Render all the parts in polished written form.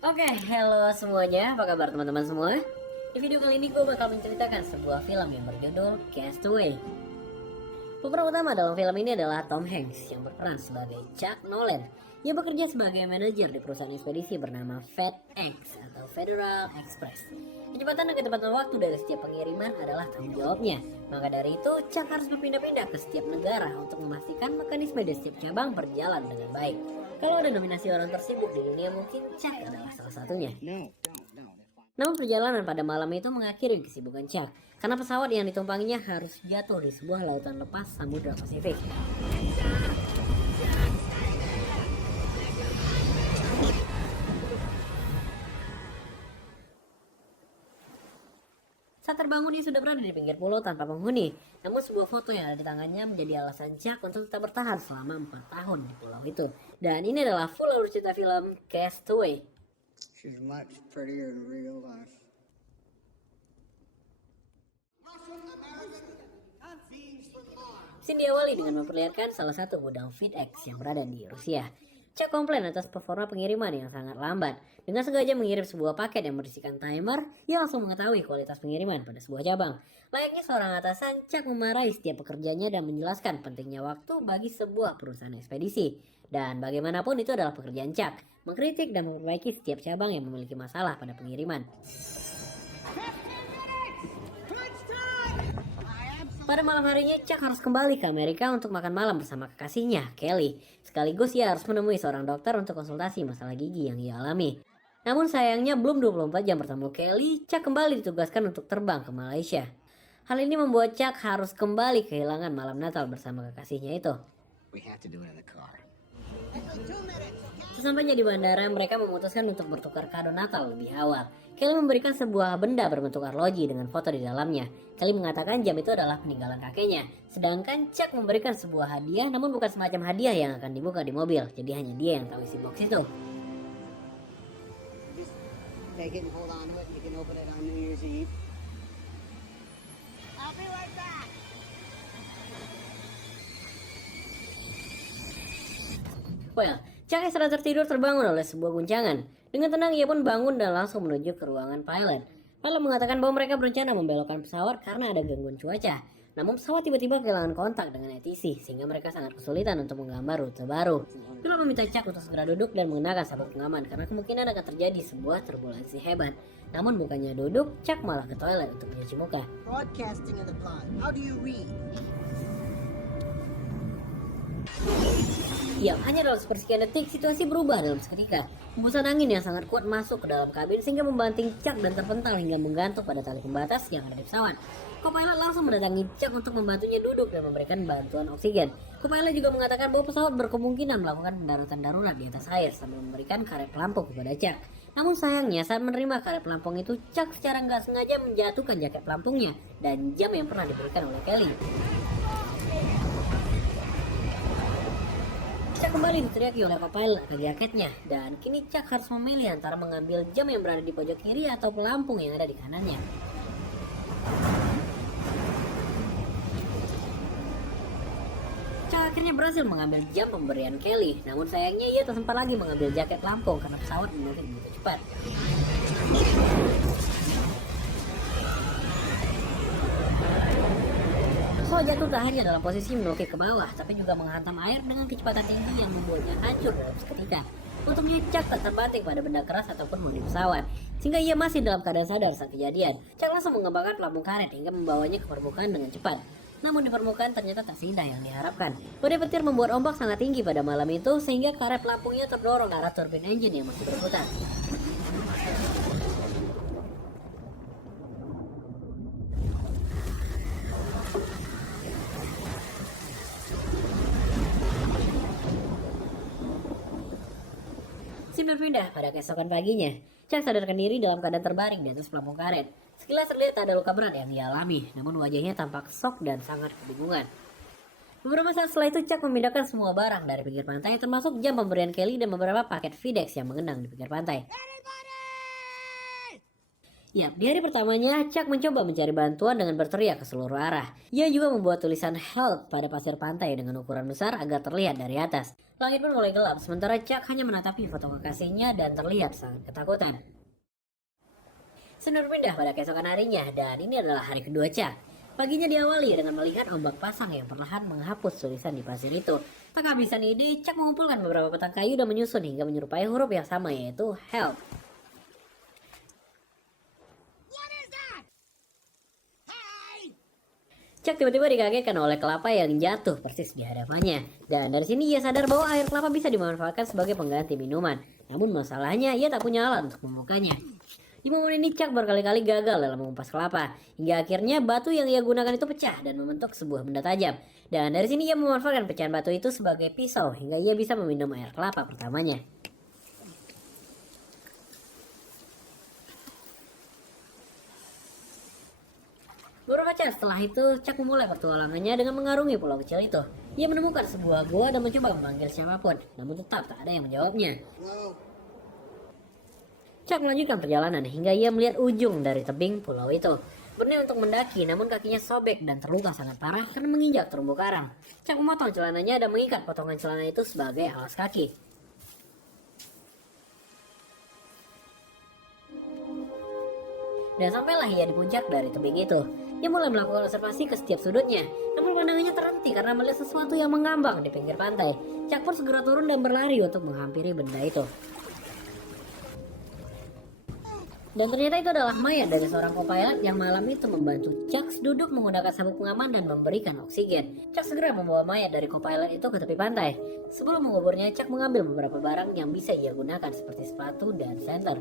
Oke, halo semuanya, apa kabar teman-teman semua? Di video kali ini gue bakal menceritakan sebuah film yang berjudul Castaway. Pemeran utama dalam film ini adalah Tom Hanks yang berperan sebagai Chuck Nolan yang bekerja sebagai manajer di perusahaan ekspedisi bernama FedEx atau Federal Express. Kecepatan dan ketepatan waktu dari setiap pengiriman adalah tanggung jawabnya. Maka dari itu, Chuck harus berpindah-pindah ke setiap negara untuk memastikan mekanisme di setiap cabang berjalan dengan baik. Kalau ada nominasi orang tersibuk di dunia, mungkin Chuck adalah salah satunya. Namun perjalanan pada malam itu mengakhiri kesibukan Chuck karena pesawat yang ditumpanginya harus jatuh di sebuah lautan lepas Samudra Pasifik. Saat terbangun dia sudah berada di pinggir pulau tanpa penghuni. Namun sebuah foto yang ada di tangannya menjadi alasan Chuck untuk tetap bertahan selama 4 tahun di pulau itu. Dan ini adalah full alur cerita film Castaway. She's much prettier in real life. Scene diawali dengan memperlihatkan salah satu gudang FedEx yang berada di Rusia. Chuck komplain atas performa pengiriman yang sangat lambat. Dengan sengaja mengirim sebuah paket yang berisikan timer, ia langsung mengetahui kualitas pengiriman pada sebuah cabang. Layaknya seorang atasan, Chuck memarahi setiap pekerjanya dan menjelaskan pentingnya waktu bagi sebuah perusahaan ekspedisi. Dan bagaimanapun itu adalah pekerjaan Chuck, mengkritik dan memperbaiki setiap cabang yang memiliki masalah pada pengiriman. Pada malam harinya, Chuck harus kembali ke Amerika untuk makan malam bersama kekasihnya, Kelly. Sekaligus ia harus menemui seorang dokter untuk konsultasi masalah gigi yang ia alami. Namun sayangnya belum 24 jam bertemu Kelly, Chuck kembali ditugaskan untuk terbang ke Malaysia. Hal ini membuat Chuck harus kembali kehilangan malam Natal bersama kekasihnya itu. We have to do it in the car. Sesampainya di bandara, mereka memutuskan untuk bertukar kado Natal lebih awal. Kelly memberikan sebuah benda berbentuk arloji dengan foto di dalamnya. Kelly mengatakan jam itu adalah peninggalan kakeknya. Sedangkan Chuck memberikan sebuah hadiah, namun bukan semacam hadiah yang akan dibuka di mobil. Jadi hanya dia yang tahu isi box itu. Just take it and hold on to it. You can open it on New Year's Eve. I'll be right back. Well, Chuck yang sedang tertidur terbangun oleh sebuah guncangan. Dengan tenang ia pun bangun dan langsung menuju ke ruangan pilot. Pilot mengatakan bahwa mereka berencana membelokkan pesawat karena ada gangguan cuaca. Namun pesawat tiba-tiba kehilangan kontak dengan ATC sehingga mereka sangat kesulitan untuk menggambar rute baru. Pilot meminta Chuck untuk segera duduk dan mengenakan sabuk pengaman karena kemungkinan akan terjadi sebuah turbulensi hebat. Namun bukannya duduk, Chuck malah ke toilet untuk mencuci muka. Broadcasting in the blind. How do you read? Ya, hanya dalam sepersekian detik, situasi berubah dalam seketika. Hembusan angin yang sangat kuat masuk ke dalam kabin sehingga membanting Chuck dan terpental hingga menggantung pada tali pembatas yang ada di pesawat. Co-pilot langsung mendatangi Chuck untuk membantunya duduk dan memberikan bantuan oksigen. Co-pilot juga mengatakan bahwa pesawat berkemungkinan melakukan pendaratan darurat di atas air sambil memberikan karet pelampung kepada Chuck. Namun sayangnya saat menerima karet pelampung itu, Chuck secara nggak sengaja menjatuhkan jaket pelampungnya dan jam yang pernah diberikan oleh Kelly. Chuck kembali diteriaki oleh co-pilot ke jaketnya dan kini Chuck harus memilih antara mengambil jam yang berada di pojok kiri atau pelampung yang ada di kanannya. Chuck akhirnya berhasil mengambil jam pemberian Kelly, namun sayangnya ia tak sempat lagi mengambil jaket pelampung karena pesawat menurun begitu cepat. Pesawat jatuh tak hanya dalam posisi menukik ke bawah, tapi juga menghantam air dengan kecepatan tinggi yang membuatnya hancur dalam seketika. Untungnya Chuck tak terbanting pada benda keras ataupun bodi pesawat, sehingga ia masih dalam keadaan sadar saat kejadian. Chuck langsung mengembangkan pelampung karet hingga membawanya ke permukaan dengan cepat. Namun di permukaan ternyata tak seindah yang diharapkan. Badai petir membuat ombak sangat tinggi pada malam itu, sehingga karet pelampungnya terdorong ke arah turbin engine yang masih berputar. Scene berpindah pada keesokan paginya. Chuck sadarkan diri dalam keadaan terbaring di atas pelampung karet. Sekilas terlihat tak ada luka berat yang dia alami, namun wajahnya tampak shock dan sangat kebingungan. Beberapa saat setelah itu Chuck memindahkan semua barang dari pinggir pantai, termasuk jam pemberian Kelly dan beberapa paket FedEx yang mengenang di pinggir pantai. Ya, di hari pertamanya, Chuck mencoba mencari bantuan dengan berteriak ke seluruh arah. Ia juga membuat tulisan help pada pasir pantai dengan ukuran besar agar terlihat dari atas. Langit pun mulai gelap, sementara Chuck hanya menatapi foto kekasihnya dan terlihat sangat ketakutan. Scene berpindah pada keesokan harinya, dan ini adalah hari kedua Chuck. Paginya diawali dengan melihat ombak pasang yang perlahan menghapus tulisan di pasir itu. Tak kehabisan ide, Chuck mengumpulkan beberapa batang kayu dan menyusun hingga menyerupai huruf yang sama, yaitu help. Chuck tiba-tiba dikagetkan oleh kelapa yang jatuh persis di hadapannya. Dan dari sini ia sadar bahwa air kelapa bisa dimanfaatkan sebagai pengganti minuman. Namun masalahnya ia tak punya alat untuk membukanya. Di momen ini Chuck berkali-kali gagal dalam mengupas kelapa. Hingga akhirnya batu yang ia gunakan itu pecah dan membentuk sebuah benda tajam. Dan dari sini ia memanfaatkan pecahan batu itu sebagai pisau hingga ia bisa meminum air kelapa pertamanya. Beberapa saat setelah itu, Chuck memulai petualangannya dengan mengarungi pulau kecil itu. Ia menemukan sebuah gua dan mencoba memanggil siapapun, namun tetap tak ada yang menjawabnya. Chuck melanjutkan perjalanan hingga ia melihat ujung dari tebing pulau itu. Berniat untuk mendaki, namun kakinya sobek dan terluka sangat parah karena menginjak terumbu karang. Chuck memotong celananya dan mengikat potongan celana itu sebagai alas kaki. Dan sampailah ia di puncak dari tebing itu. Ia mulai melakukan observasi ke setiap sudutnya, namun pandangannya terhenti karena melihat sesuatu yang mengambang di pinggir pantai. Chuck pun segera turun dan berlari untuk menghampiri benda itu. Dan ternyata itu adalah mayat dari seorang co-pilot yang malam itu membantu Chuck duduk menggunakan sabuk pengaman dan memberikan oksigen. Chuck segera membawa mayat dari co-pilot itu ke tepi pantai. Sebelum menguburnya, Chuck mengambil beberapa barang yang bisa ia gunakan seperti sepatu dan senter.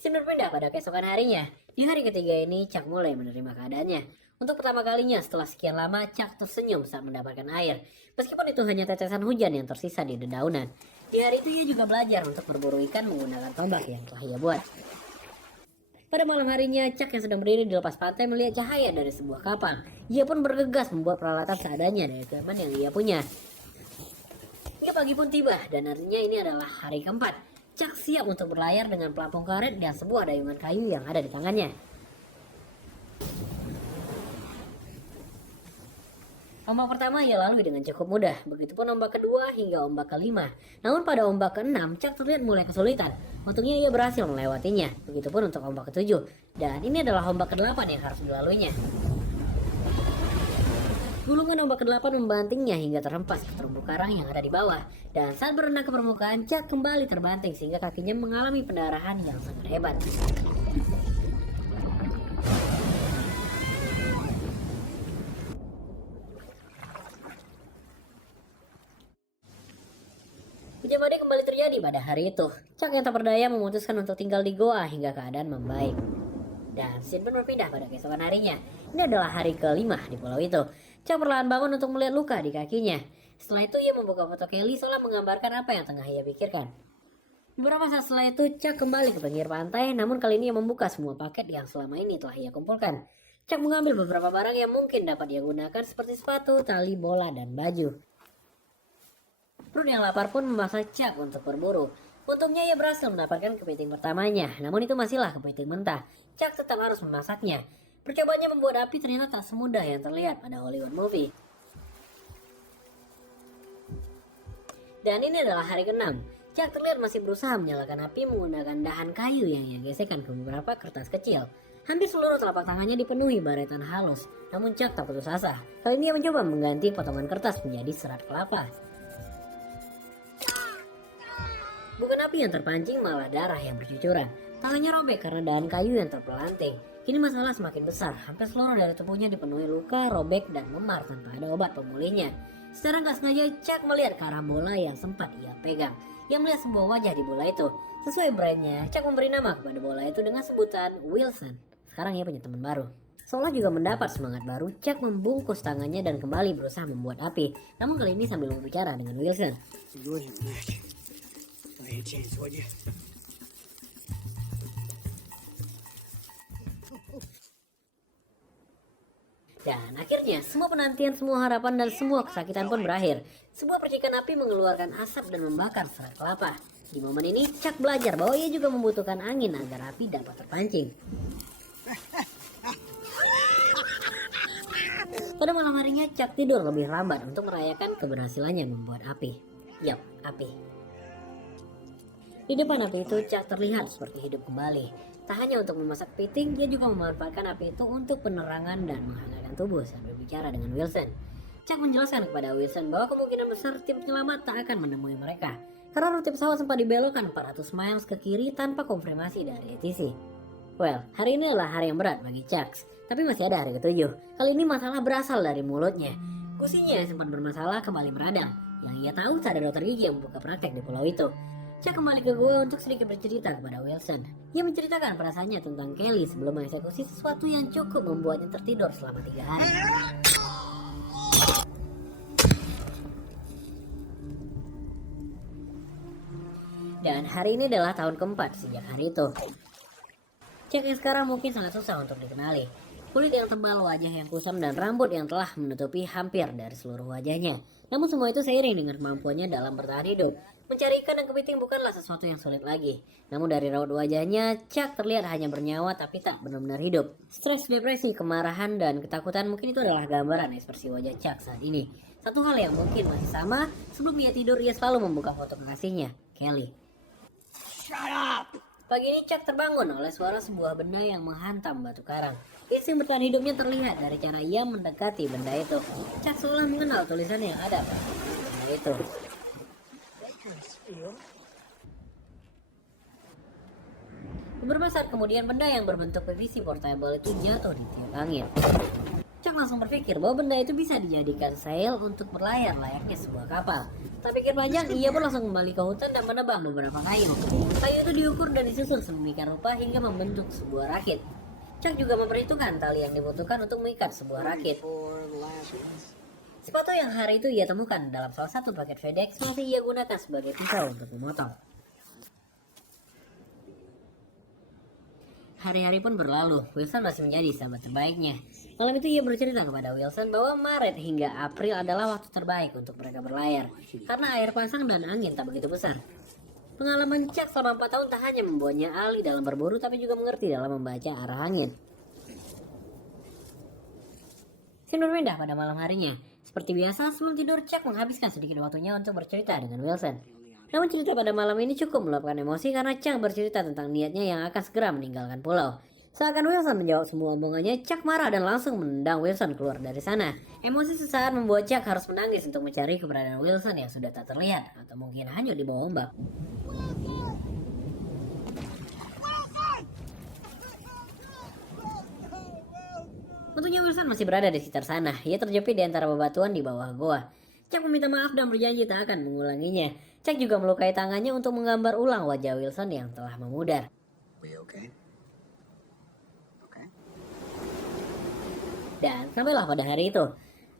Scene berpindah pada keesokan harinya. Di hari ketiga ini, Chuck mulai menerima keadaannya. Untuk pertama kalinya setelah sekian lama, Chuck tersenyum saat mendapatkan air. Meskipun itu hanya tetesan hujan yang tersisa di dedaunan. Di hari itu ia juga belajar untuk berburu ikan menggunakan tombak yang telah ia buat. Pada malam harinya, Chuck yang sedang berdiri di lepas pantai melihat cahaya dari sebuah kapal. Ia pun bergegas membuat peralatan seadanya dari equipment yang ia punya. Hingga pagi pun tiba, dan artinya ini adalah hari keempat. Chuck siap untuk berlayar dengan pelampung karet dan sebuah dayungan kayu yang ada di tangannya. Ombak pertama ia lalui dengan cukup mudah, begitupun ombak kedua hingga ombak kelima. Namun pada ombak keenam, Chuck terlihat mulai kesulitan. Untungnya ia berhasil melewatinya, begitupun untuk ombak ketujuh. Dan ini adalah ombak kedelapan yang harus dilaluinya. Gulungan ombak ke-8 membantingnya hingga terhempas ke terumbu karang yang ada di bawah. Dan saat berenang ke permukaan, Chuck kembali terbanting sehingga kakinya mengalami pendarahan yang sangat hebat. Hujan badai kembali terjadi pada hari itu. Chuck yang tak berdaya memutuskan untuk tinggal di goa hingga keadaan membaik. Dan scene pun berpindah pada keesokan harinya. Ini adalah hari kelima di pulau itu. Chuck perlahan bangun untuk melihat luka di kakinya. Setelah itu ia membuka foto Kelly seolah menggambarkan apa yang tengah ia pikirkan. Beberapa saat setelah itu Chuck kembali ke pinggir pantai, namun kali ini ia membuka semua paket yang selama ini telah ia kumpulkan. Chuck mengambil beberapa barang yang mungkin dapat ia gunakan seperti sepatu, tali, bola, dan baju. Perut yang lapar pun memaksa Chuck untuk berburu. Untungnya ia berhasil mendapatkan kepiting pertamanya, namun itu masihlah kepiting mentah. Chuck tetap harus memasaknya. Percobaannya membuat api ternyata tak semudah yang terlihat pada Hollywood movie. Dan ini adalah hari ke-6. Chuck terlihat masih berusaha menyalakan api menggunakan dahan kayu yang ia gesekkan ke beberapa kertas kecil. Hampir seluruh telapak tangannya dipenuhi baretan halus, namun Chuck tak putus asa. Kali ini ia mencoba mengganti potongan kertas menjadi serat kelapa. Bukan api yang terpancing, malah darah yang bercucuran. Tangannya robek karena dahan kayu yang terpelanting. Kini masalah semakin besar, hampir seluruh dari tubuhnya dipenuhi luka, robek, dan memar tanpa ada obat pemulihnya. Secara nggak sengaja, Chuck melihat ke arah bola yang sempat ia pegang. Ia melihat sebuah wajah di bola itu. Sesuai brandnya, Chuck memberi nama kepada bola itu dengan sebutan Wilson. Sekarang ia punya teman baru. Seolah juga mendapat semangat baru, Chuck membungkus tangannya dan kembali berusaha membuat api. Namun kali ini sambil berbicara dengan Wilson. Dan akhirnya semua penantian, semua harapan, dan semua kesakitan pun berakhir. Sebuah percikan api mengeluarkan asap dan membakar serat kelapa. Di momen ini Chuck belajar bahwa ia juga membutuhkan angin agar api dapat terpancing. Pada malam harinya Chuck tidur lebih lambat untuk merayakan keberhasilannya membuat api. Yap, api. Di depan api itu Chuck terlihat seperti hidup kembali. Tak hanya untuk memasak piting, dia juga memanfaatkan api itu untuk penerangan dan menghangatkan tubuh saat berbicara dengan Wilson. Chuck menjelaskan kepada Wilson bahwa kemungkinan besar tim penyelamat tak akan menemui mereka, karena rute pesawat sempat dibelokkan 400 miles ke kiri tanpa konfirmasi dari ATC. Well, hari ini adalah hari yang berat bagi Chuck, tapi masih ada hari ketujuh. Kali ini masalah berasal dari mulutnya. Gusinya yang sempat bermasalah kembali meradang. Yang ia tahu tak ada dokter gigi yang membuka praktek di pulau itu. Chuck kembali ke gua untuk sedikit bercerita kepada Wilson. Ia menceritakan perasaannya tentang Kelly sebelum mengeksekusi sesuatu yang cukup membuatnya tertidur selama 3 hari. Dan hari ini adalah tahun keempat sejak hari itu. Chuck yang sekarang mungkin sangat susah untuk dikenali. Kulit yang tebal, wajah yang kusam, dan rambut yang telah menutupi hampir dari seluruh wajahnya. Namun semua itu seiring dengan kemampuannya dalam bertahan hidup. Mencari ikan dan kepiting bukanlah sesuatu yang sulit lagi. Namun dari raut wajahnya, Chuck terlihat hanya bernyawa tapi tak benar-benar hidup. Stres, depresi, kemarahan, dan ketakutan mungkin itu adalah gambaran ekspresi wajah Chuck saat ini. Satu hal yang mungkin masih sama, sebelum ia tidur ia selalu membuka foto kekasihnya, Kelly. Shut up! Pagi ini Chuck terbangun oleh suara sebuah benda yang menghantam batu karang. Insting bertahan hidupnya terlihat dari cara ia mendekati benda itu. Chuck seolah mengenal tulisan yang ada pada benda itu. Beberapa saat kemudian benda yang berbentuk PVC portable itu jatuh di tiap angin. Chuck langsung berpikir bahwa benda itu bisa dijadikan sail untuk berlayar layaknya sebuah kapal. Tak pikir panjang, ia pun langsung kembali ke hutan dan menebang beberapa kayu. Kayu itu diukur dan disusun sedemikian rupa hingga membentuk sebuah rakit. Chuck juga memperhitungkan tali yang dibutuhkan untuk mengikat sebuah rakit. Sepatu yang hari itu ia temukan dalam salah satu paket FedEx masih ia gunakan sebagai pisau untuk memotong. Hari-hari pun berlalu, Wilson masih menjadi sahabat terbaiknya. Malam itu ia bercerita kepada Wilson bahwa Maret hingga April adalah waktu terbaik untuk mereka berlayar, karena air pasang dan angin tak begitu besar. Pengalaman Chuck selama 4 tahun tak hanya membuatnya ahli dalam berburu, tapi juga mengerti dalam membaca arah angin. Scene berpindah pada malam harinya. Seperti biasa, sebelum tidur Chuck menghabiskan sedikit waktunya untuk bercerita dengan Wilson. Namun cerita pada malam ini cukup meluapkan emosi karena Chuck bercerita tentang niatnya yang akan segera meninggalkan pulau. Seakan Wilson menjawab semua omongannya, Chuck marah dan langsung menendang Wilson keluar dari sana. Emosi sesaat membuat Chuck harus menangis untuk mencari keberadaan Wilson yang sudah tak terlihat atau mungkin hanyut di bawah ombak. Tentunya Wilson masih berada di sekitar sana. Ia terjepit di antara bebatuan di bawah goa. Chuck meminta maaf dan berjanji tak akan mengulanginya. Chuck juga melukai tangannya untuk menggambar ulang wajah Wilson yang telah memudar. Dan sampailah pada hari itu.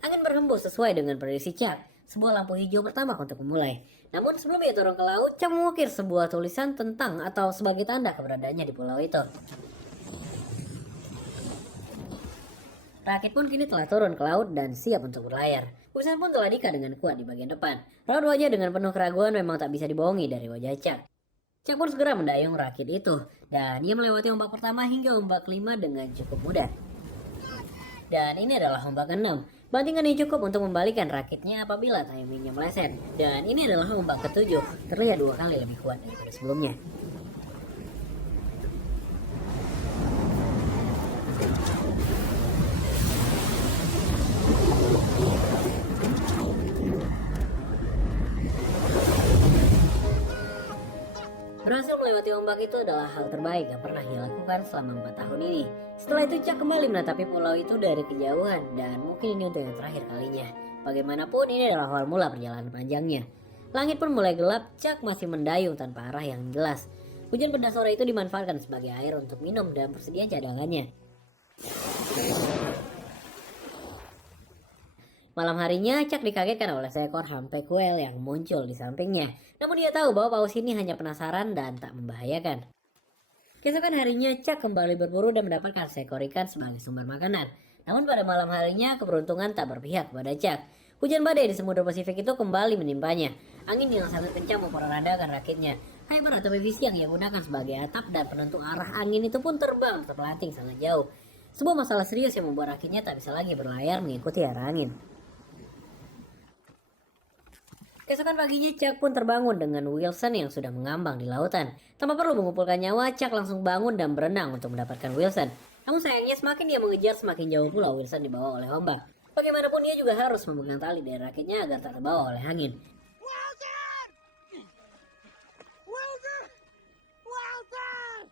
Angin berhembus sesuai dengan prediksi Chuck. Sebuah lampu hijau pertama untuk memulai. Namun sebelum ia turun ke laut, Chuck mengukir sebuah tulisan tentang atau sebagai tanda keberadaannya di pulau itu. Rakit pun kini telah turun ke laut dan siap untuk berlayar. Wilson pun telah diikat dengan kuat di bagian depan. Raut wajah dengan penuh keraguan memang tak bisa dibohongi dari wajah Chuck. Chuck pun segera mendayung rakit itu. Dan ia melewati ombak pertama hingga ombak kelima dengan cukup mudah. Dan ini adalah ombak ke-6. Bantingan yang cukup untuk membalikan rakitnya apabila timingnya meleset. Dan ini adalah ombak ke-7. Terlihat 2 kali lebih kuat daripada sebelumnya. Berhasil melewati ombak itu adalah hal terbaik yang pernah ia lakukan selama 4 tahun ini. Setelah itu Chuck kembali menatapi pulau itu dari kejauhan dan mungkin ini untuk yang terakhir kalinya. Bagaimanapun ini adalah awal mula perjalanan panjangnya. Langit pun mulai gelap, Chuck masih mendayung tanpa arah yang jelas. Hujan pada sore itu dimanfaatkan sebagai air untuk minum dan persediaan cadangannya. Malam harinya, Chuck dikagetkan oleh seekor humpback whale yang muncul di sampingnya. Namun dia tahu bahwa paus ini hanya penasaran dan tak membahayakan. Keesokan harinya, Chuck kembali berburu dan mendapatkan seekor ikan sebagai sumber makanan. Namun pada malam harinya keberuntungan tak berpihak pada Chuck. Hujan badai di Samudra Pasifik itu kembali menimpanya. Angin yang sangat kencang memperandakan rakitnya. Hyper atau PVC yang ia gunakan sebagai atap dan penentu arah angin itu pun terbang terpelanting sangat jauh. Sebuah masalah serius yang membuat rakitnya tak bisa lagi berlayar mengikuti arah angin. Keesokan paginya Chuck pun terbangun dengan Wilson yang sudah mengambang di lautan. Tanpa perlu mengumpulkan nyawa, Chuck langsung bangun dan berenang untuk mendapatkan Wilson. Namun sayangnya semakin dia mengejar semakin jauh pula Wilson dibawa oleh ombak. Bagaimanapun dia juga harus memegang tali dari rakitnya agar tak terbawa oleh angin. Wilson! Wilson! Wilson!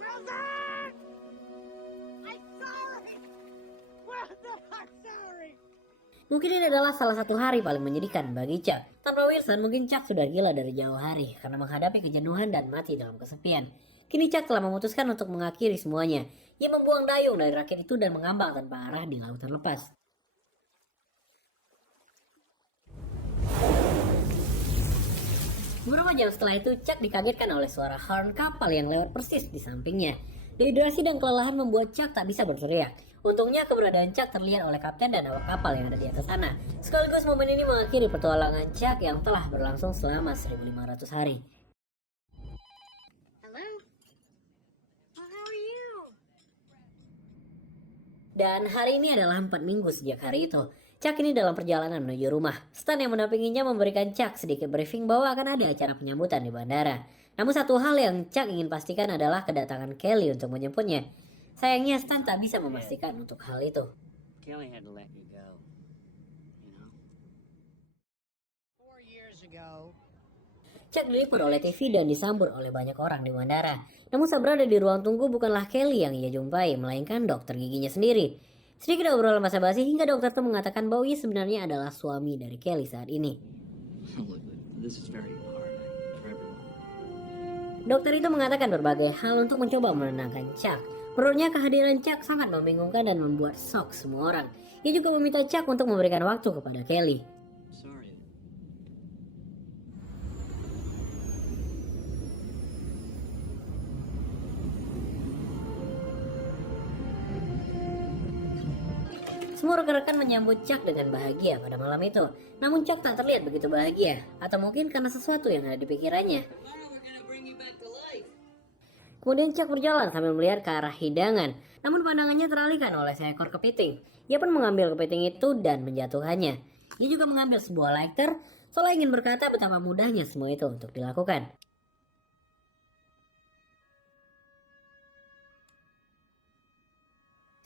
Wilson! I'm sorry! Wilson, I'm sorry! Mungkin ini adalah salah satu hari paling menyedihkan bagi Chuck. Tanpa Wilson, mungkin Chuck sudah gila dari jauh hari karena menghadapi kejenuhan dan mati dalam kesepian. Kini Chuck telah memutuskan untuk mengakhiri semuanya. Ia membuang dayung dari rakit itu dan mengambang tanpa arah di lautan lepas. Beberapa jam setelah itu, Chuck dikagetkan oleh suara horn kapal yang lewat persis di sampingnya. Dehidrasi dan kelelahan membuat Chuck tak bisa berteriak. Untungnya keberadaan Chuck terlihat oleh kapten dan awak kapal yang ada di atas sana. Sekaligus momen ini mengakhiri petualangan Chuck yang telah berlangsung selama 1500 hari. Hello? Well, how are you? Dan hari ini adalah 4 minggu sejak hari itu. Chuck ini dalam perjalanan menuju rumah. Stan yang mendampinginya memberikan Chuck sedikit briefing bahwa akan ada acara penyambutan di bandara. Namun satu hal yang Chuck ingin pastikan adalah kedatangan Kelly untuk menjemputnya. Sayangnya Stan tak bisa memastikan untuk hal itu. Kelly had to let you go. You know? 4 years ago. Chuck diliput oleh TV dan disambut oleh banyak orang di bandara. Namun saat berada di ruang tunggu bukanlah Kelly yang ia jumpai, melainkan dokter giginya sendiri. Sedikit obrolan basa-basi hingga dokter itu mengatakan bahwa ia sebenarnya adalah suami dari Kelly saat ini. Look, this is very hard for everyone. Dokter itu mengatakan berbagai hal untuk mencoba menenangkan Chuck. Menurutnya kehadiran Chuck sangat membingungkan dan membuat shock semua orang. Ia juga meminta Chuck untuk memberikan waktu kepada Kelly. Sorry. Semua rekan-rekan menyambut Chuck dengan bahagia pada malam itu. Namun Chuck tak terlihat begitu bahagia. Atau mungkin karena sesuatu yang ada di pikirannya. Kemudian Chuck berjalan sambil melihat ke arah hidangan. Namun pandangannya teralihkan oleh seekor kepiting. Ia pun mengambil kepiting itu dan menjatuhkannya. Dia juga mengambil sebuah lighter, seolah ingin berkata betapa mudahnya semua itu untuk dilakukan.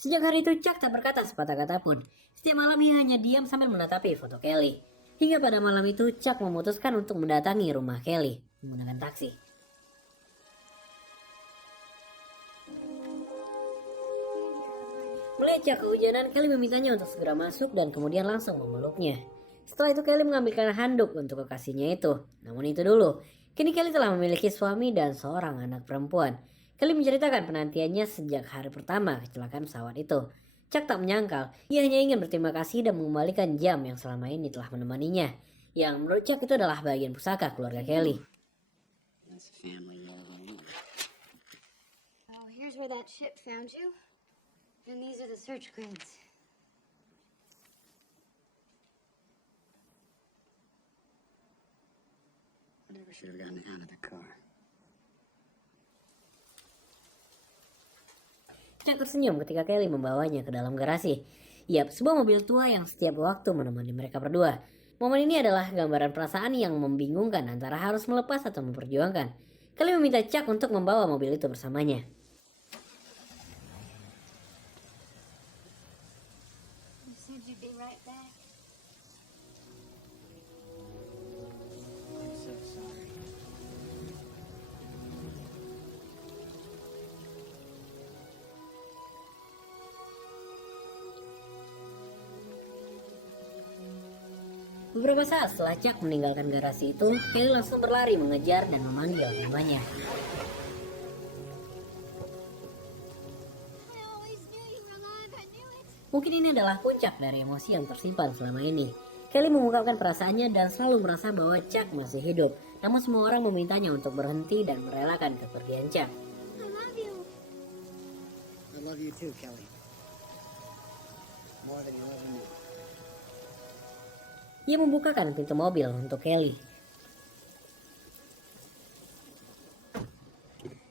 Sejak hari itu Chuck tak berkata sepatah kata pun. Setiap malam ia hanya diam sambil menatapi foto Kelly. Hingga pada malam itu Chuck memutuskan untuk mendatangi rumah Kelly menggunakan taksi. Melihat Chuck kehujanan, Kelly memintanya untuk segera masuk dan kemudian langsung memeluknya. Setelah itu Kelly mengambilkan handuk untuk kekasihnya itu. Namun itu dulu, kini Kelly telah memiliki suami dan seorang anak perempuan. Kelly menceritakan penantiannya sejak hari pertama kecelakaan pesawat itu. Chuck tak menyangkal, ia hanya ingin berterima kasih dan mengembalikan jam yang selama ini telah menemaninya. Yang menurut Chuck itu adalah bagian pusaka keluarga Kelly. That's family love. Oh, here's where that ship found you. And these are the search grids. I never should have gotten out of the car. Chuck tersenyum ketika Kelly membawanya ke dalam garasi. Yap, sebuah mobil tua yang setiap waktu menemani mereka berdua. Momen ini adalah gambaran perasaan yang membingungkan antara harus melepas atau memperjuangkan. Kelly meminta Chuck untuk membawa mobil itu bersamanya. You said you'd be right back. I'm so sorry. Beberapa saat setelah Chuck meninggalkan garasi itu, Kelly langsung berlari mengejar dan memanggil namanya. I always knew you were alive. I knew it. Mungkin ini adalah puncak dari emosi yang tersimpan selama ini. Kelly mengungkapkan perasaannya dan selalu merasa bahwa Chuck masih hidup. Namun semua orang memintanya untuk berhenti dan merelakan kepergian Chuck. I love you. I love you too, Kelly. more than he loves you. Ia membukakan pintu mobil untuk Kelly.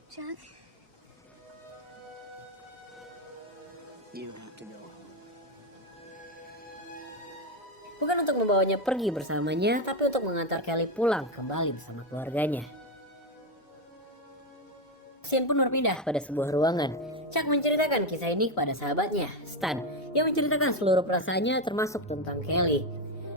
Jack? You don't have to go. Bukan untuk membawanya pergi bersamanya, tapi untuk mengantar Kelly pulang kembali bersama keluarganya. Scene pun berpindah pada sebuah ruangan. Chuck menceritakan kisah ini kepada sahabatnya, Stan, yang menceritakan seluruh perasaannya termasuk tentang Kelly.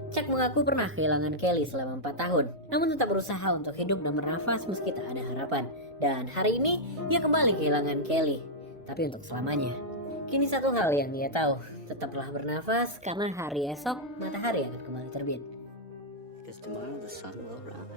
Chuck mengaku pernah kehilangan Kelly selama 4 tahun, namun tetap berusaha untuk hidup dan bernafas meski tak ada harapan. Dan hari ini, ia kembali kehilangan Kelly, tapi untuk selamanya. Kini satu hal yang ia tahu, tetaplah bernafas karena hari esok matahari akan kembali terbit. Because tomorrow the sun will rise.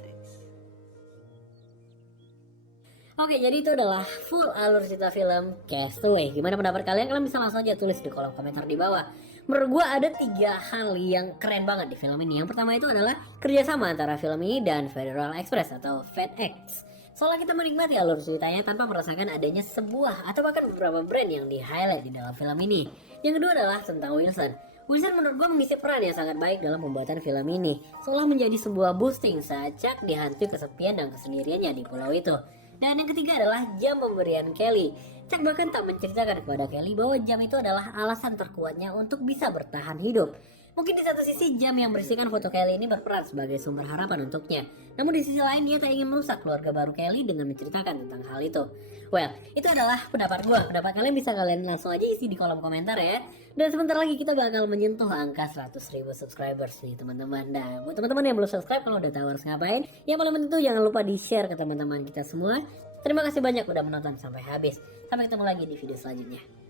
Oke, jadi itu adalah full alur cerita film Castaway. Gimana pendapat kalian? Kalian bisa langsung aja tulis di kolom komentar di bawah. Menurut gue ada 3 hal yang keren banget di film ini. Yang pertama itu adalah kerjasama antara film ini dan Federal Express atau FedEx. Soalnya kita menikmati alur ceritanya tanpa merasakan adanya sebuah atau bahkan beberapa brand yang di-highlight di dalam film ini. Yang kedua adalah tentang Wilson. Wilson menurut gue mengisi peran yang sangat baik dalam pembuatan film ini. Seolah menjadi sebuah boosting saat Chuck dihantui kesepian dan kesendiriannya di pulau itu. Dan yang ketiga adalah jam pemberian Kelly. Chuck bahkan tak menceritakan kepada Kelly bahwa jam itu adalah alasan terkuatnya untuk bisa bertahan hidup. Mungkin di satu sisi jam yang berisikan foto Kelly ini berperan sebagai sumber harapan untuknya. Namun di sisi lain dia tak ingin merusak keluarga baru Kelly dengan menceritakan tentang hal itu. Well, itu adalah pendapat gue. Pendapat kalian bisa kalian langsung aja isi di kolom komentar ya. Dan sebentar lagi kita bakal menyentuh angka 100.000 subscribers nih teman-teman. Nah, buat teman-teman yang belum subscribe, kalau udah tahu harus ngapain, yang paling penting tuh jangan lupa di share ke teman-teman kita semua. Terima kasih banyak udah menonton sampai habis. Sampai ketemu lagi di video selanjutnya.